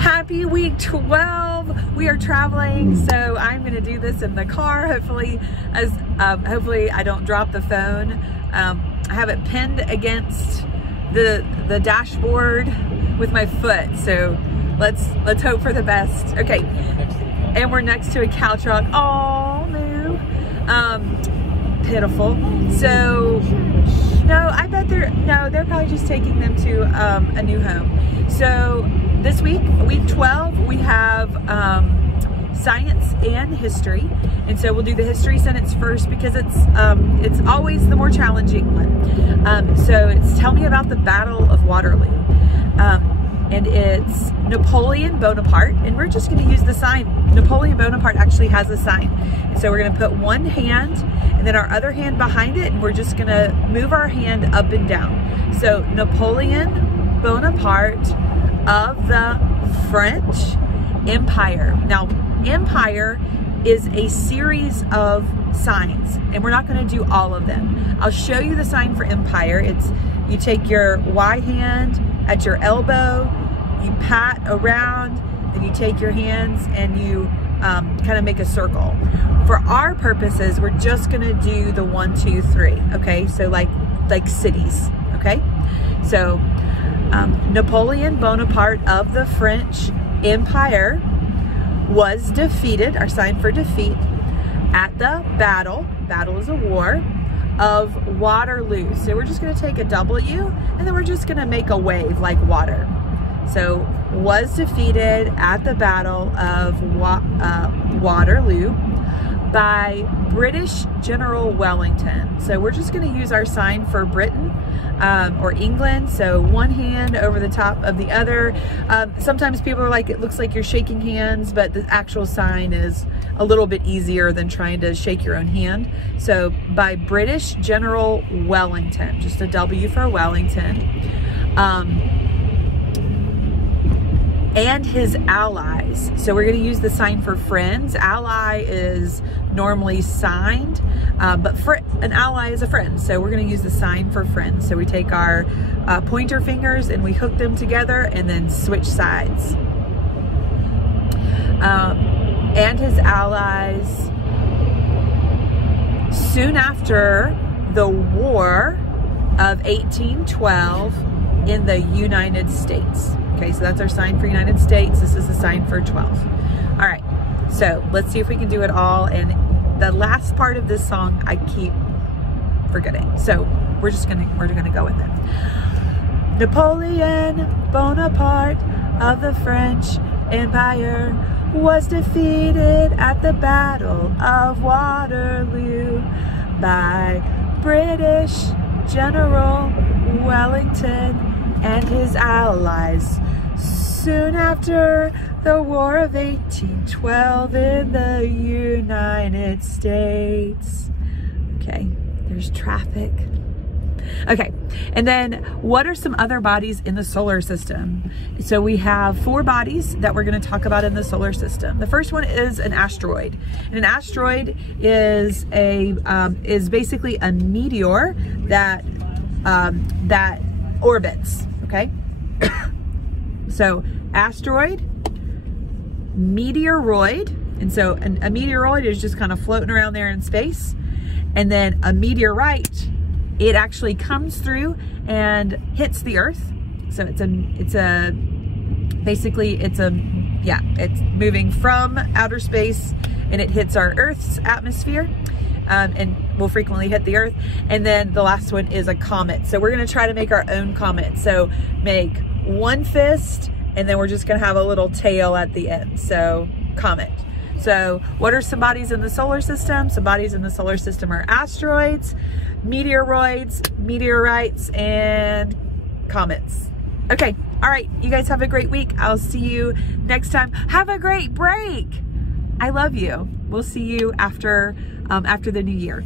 Happy week 12. We are traveling, so I'm going to do this in the car. Hopefully I don't drop the phone. I have it pinned against the dashboard with my foot, so let's hope for the best. Okay, and we're next to a cow truck. Oh no, pitiful. So no, I bet they're probably just taking them to a new home. So this week 12, we have science and history, and so we'll do the history sentence first because it's always the more challenging one. So it's tell me about the Battle of Waterloo, and it's Napoleon Bonaparte, and we're just going to use the sign. Napoleon Bonaparte actually has a sign, and so we're going to put one hand and then our other hand behind it, and we're just going to move our hand up and down. So Napoleon Bonaparte of the French Empire. Now, empire is a series of signs, and we're not going to do all of them. I'll show you the sign for empire. It's you take your Y hand at your elbow, you pat around, then you take your hands and you kind of make a circle. For our purposes, we're just going to do the 1, 2, 3. Okay, so like cities. Okay, so Napoleon Bonaparte of the French Empire was defeated, our sign for defeat, at the battle is a war, of Waterloo. So we're just going to take a W and then we're just going to make a wave like water. So was defeated at the Battle of Waterloo by British General Wellington. So we're just going to use our sign for Britain or England. So one hand over the top of the other. Sometimes people are like, it looks like you're shaking hands, but the actual sign is a little bit easier than trying to shake your own hand. So by British General Wellington, just a W for Wellington. And his allies. So we're going to use the sign for friends. Ally is normally signed, but an ally is a friend. So we're going to use the sign for friends. So we take our pointer fingers and we hook them together and then switch sides. And his allies. Soon after the War of 1812 in the United States. Okay, so that's our sign for United States. This is the sign for 12. All right, so let's see if we can do it all. And the last part of this song, I keep forgetting. So we're gonna go with it. Napoleon Bonaparte of the French Empire was defeated at the Battle of Waterloo by British General Wellington and his allies soon after the War of 1812 in the United States. Okay, there's traffic. Okay, and then what are some other bodies in the solar system? So we have 4 bodies that we're going to talk about in the solar system. The first one is an asteroid. And an asteroid is basically a meteor that orbits. Okay, so asteroid, meteoroid, and so a meteoroid is just kind of floating around there in space, and then a meteorite, it actually comes through and hits the Earth. So it's moving from outer space and it hits our Earth's atmosphere. And will frequently hit the Earth. And then the last one is a comet. So we're going to try to make our own comet. So make one fist, and then we're just going to have a little tail at the end. So comet. So what are some bodies in the solar system? Some bodies in the solar system are asteroids, meteoroids, meteorites, and comets. Okay. All right. You guys have a great week. I'll see you next time. Have a great break. I love you. We'll see you after the new year.